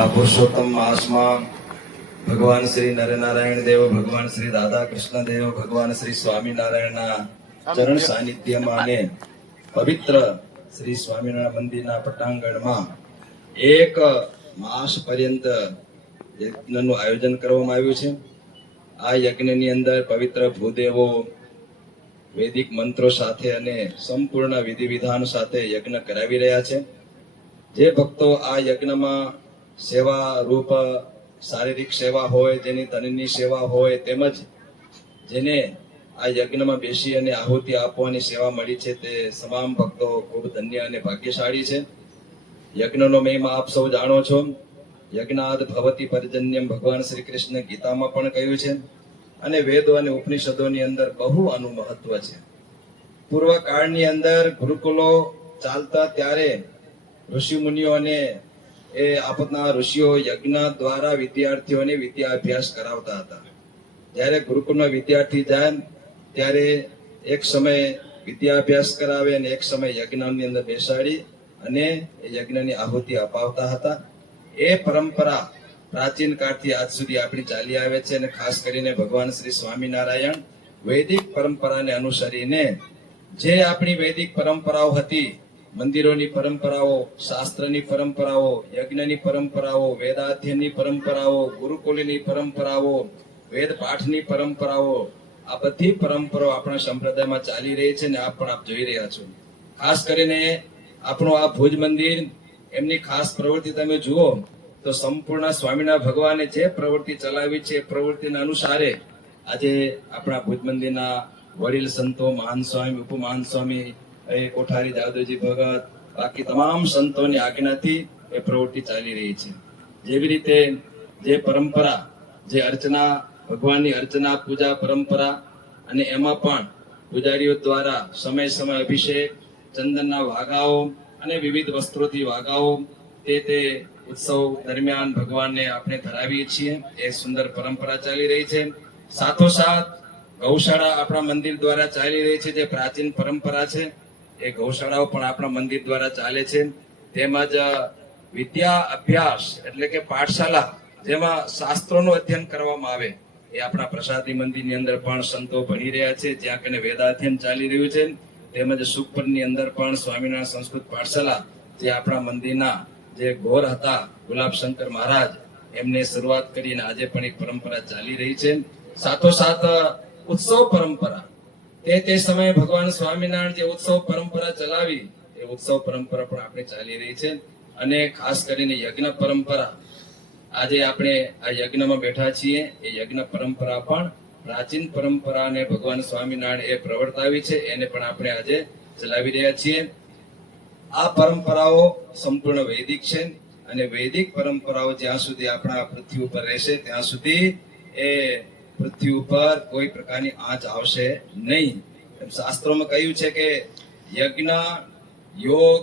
આ પુરુષોત્તમ માસમાં ભગવાન શ્રી નરનારાયણ દેવ, ભગવાન શ્રી રાધા કૃષ્ણ દેવ, ભગવાન શ્રી સ્વામિનારાયણના ચરણ સાનિધ્યમાં અને પવિત્ર શ્રી સ્વામિનારાયણ મંદિરના પટાંગણમાં એક માસ પર્યંત યજ્ઞનું આયોજન કરવામાં આવ્યું છે. આ યજ્ઞની અંદર પવિત્ર ભૂદેવો વૈદિક મંત્રો સાથે અને સંપૂર્ણ વિધિ વિધાન સાથે યજ્ઞ કરાવી રહ્યા છે. જે ભક્તો આ યજ્ઞમાં સેવા રૂપ શારીરિક સેવા હોય, જેની તનની સેવા હોય, તેમજ જેને આ યજ્ઞમાં બેસી અને આહુતિ આપવાની સેવા મળી છે, તે તમામ ભક્તો ખૂબ ધન્ય અને ભાગ્યશાળી છે. યજ્ઞનો મહિમા આપ સૌ જાણો છો. યજ્ઞાદ ભવતી પર્જન્યમ ભગવાન શ્રી કૃષ્ણ ગીતામાં પણ કહ્યું છે અને વેદો અને ઉપનિષદોની અંદર બહુ આનું મહત્વ છે. પૂર્વ કાળની અંદર ગુરુકુલો ચાલતા ત્યારે ઋષિ મુનિઓને એ આપના ઋષિઓ યજ્ઞ દ્વારા વિદ્યાર્થીઓને વિદ્યા અભ્યાસ કરાવતા હતા. જ્યારે ગુરુકુળમાં વિદ્યાર્થી જાય ત્યારે એક સમય વિદ્યાભ્યાસ કરાવે અને એક સમય યજ્ઞની અંદર બેસાડી અને એ યજ્ઞની આહુતિ અપાવતા હતા. એ પરંપરા પ્રાચીન કાળથી આજ સુધી આપણી ચાલી આવે છે અને ખાસ કરીને ભગવાન શ્રી સ્વામિનારાયણ વૈદિક પરંપરાને અનુસરીને જે આપણી વૈદિક પરંપરાઓ હતી, મંદિરોની પરંપરાઓ, શાસ્ત્રની પરંપરાઓ, યજ્ઞની પરંપરાઓ, વેદાધ્યનની પરંપરાઓ, ગુરુકુલની પરંપરાઓ, વેદ પાઠની પરંપરાઓ, આ બધી પરંપરાઓ આપણા સંપ્રદાયમાં ચાલી રહી છે અને આપ પણ આપ જોઈ રહ્યા છો. ખાસ કરીને આપણું આ ભુજ મંદિર, એમની ખાસ પ્રવૃત્તિ તમે જુઓ તો સંપૂર્ણ સ્વામિનારાયણ ભગવાને જે પ્રવૃત્તિ ચલાવી છે એ પ્રવૃત્તિના અનુસારે આજે આપણા ભુજ મંદિરના વડીલ સંતો, મહાન સ્વામી, ઉપમહાન સ્વામી, કોઠારી દાદોજી ભગત, બાકી તમામ સંતોની આજ્ઞાથી એ પ્રવૃત્તિ ચાલી રહી છે. જેવી રીતે જે પરંપરા, જે અર્ચના, ભગવાનની અર્ચના પૂજા પરંપરા, અને એમાં પણ પૂજારીઓ દ્વારા સમય સમય અભિષેક, ચંદનના વાઘાઓ અને વિવિધ વસ્ત્રોથી વાઘાઓ તે ઉત્સવ દરમિયાન ભગવાનને આપણે ધરાવીએ છીએ. એ સુંદર પરંપરા ચાલી રહી છે. સાથોસાથ ગૌશાળા આપણા મંદિર દ્વારા ચાલી રહી છે, જે પ્રાચીન પરંપરા છે. એ ગૌશાળાઓ પણ આપણા મંદિર દ્વારા ચાલે છે. તેમજ વિદ્યા અભ્યાસ એટલે કે પાઠશાલા, જેમાં શાસ્ત્રોનું અધ્યયન કરવામાં આવે, એ આપણા પ્રસાદી મંદિરની અંદર પણ સંતો ભણી રહ્યા છે. જ્યાં કને વેદાધ્યન ચાલી રહ્યું છે. તેમજ સુખપરની અંદર પણ સ્વામિનારાયણ સંસ્કૃત પાઠશાલા, જે આપણા મંદિરના જે ગોર હતા ગુલાબશંકર મહારાજ, એમને શરૂઆત કરીને આજે પણ એક પરંપરા ચાલી રહી છે. સાથોસાથ ઉત્સવ પરંપરા, તે સમયે ભગવાન સ્વામિનારાયણ જે ઉત્સવ પરંપરા ચલાવી, એ ઉત્સવ પરંપરા પણ આપણે ચાલી રહી છે. અને ખાસ કરીને યજ્ઞ પરંપરા, આજે આપણે આ યજ્ઞમાં બેઠા છીએ, એ યજ્ઞ પરંપરા પણ પ્રાચીન પરંપરાને ભગવાન સ્વામિનારાયણ એ પ્રવર્તાવી છે, એને પણ આપણે આજે ચલાવી રહ્યા છીએ. આ પરંપરાઓ સંપૂર્ણ વૈદિક છે અને વૈદિક પરંપરાઓ જ્યાં સુધી આપણા પૃથ્વી ઉપર રહેશે ત્યાં સુધી એ પૃથ્વી ઉપર કોઈ પ્રકારની આંચ આવશે નહીં. શાસ્ત્રોમાં કહ્યું છે કે યજ્ઞ, યોગ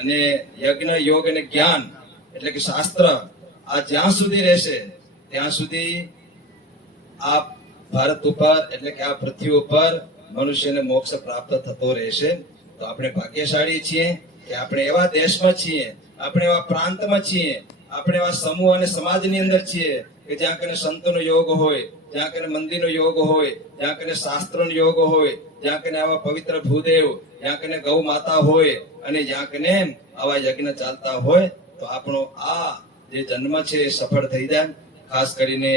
અને યજ્ઞ, યોગ અને જ્ઞાન એટલે કે શાસ્ત્ર, આ જ્યાં સુધી રહેશે ત્યાં સુધી આ ભારત ઉપર એટલે કે આ પૃથ્વી ઉપર મનુષ્યને મોક્ષ પ્રાપ્ત થતો રહેશે. તો આપણે ભાગ્યશાળી છીએ કે આપણે એવા દેશમાં છીએ, આપણે એવા પ્રાંતમાં છીએ, આપણે એવા સમૂહ અને સમાજની અંદર છીએ કે જ્યાં કને સંતોનો યોગ હોય, જ્યાં કને મંદિરનો યોગ હોય, જ્યાં કને શાસ્ત્રનો યોગ હોય, જ્યાં કને આવા પવિત્ર ભૂદેવ, જ્યાં કને ગૌ માતા હોય અને જ્યાં કને આવા યજ્ઞ ચાલતા હોય, તો આપણો આ જે જન્મ છે એ સફળ થઈ જાય. ખાસ કરીને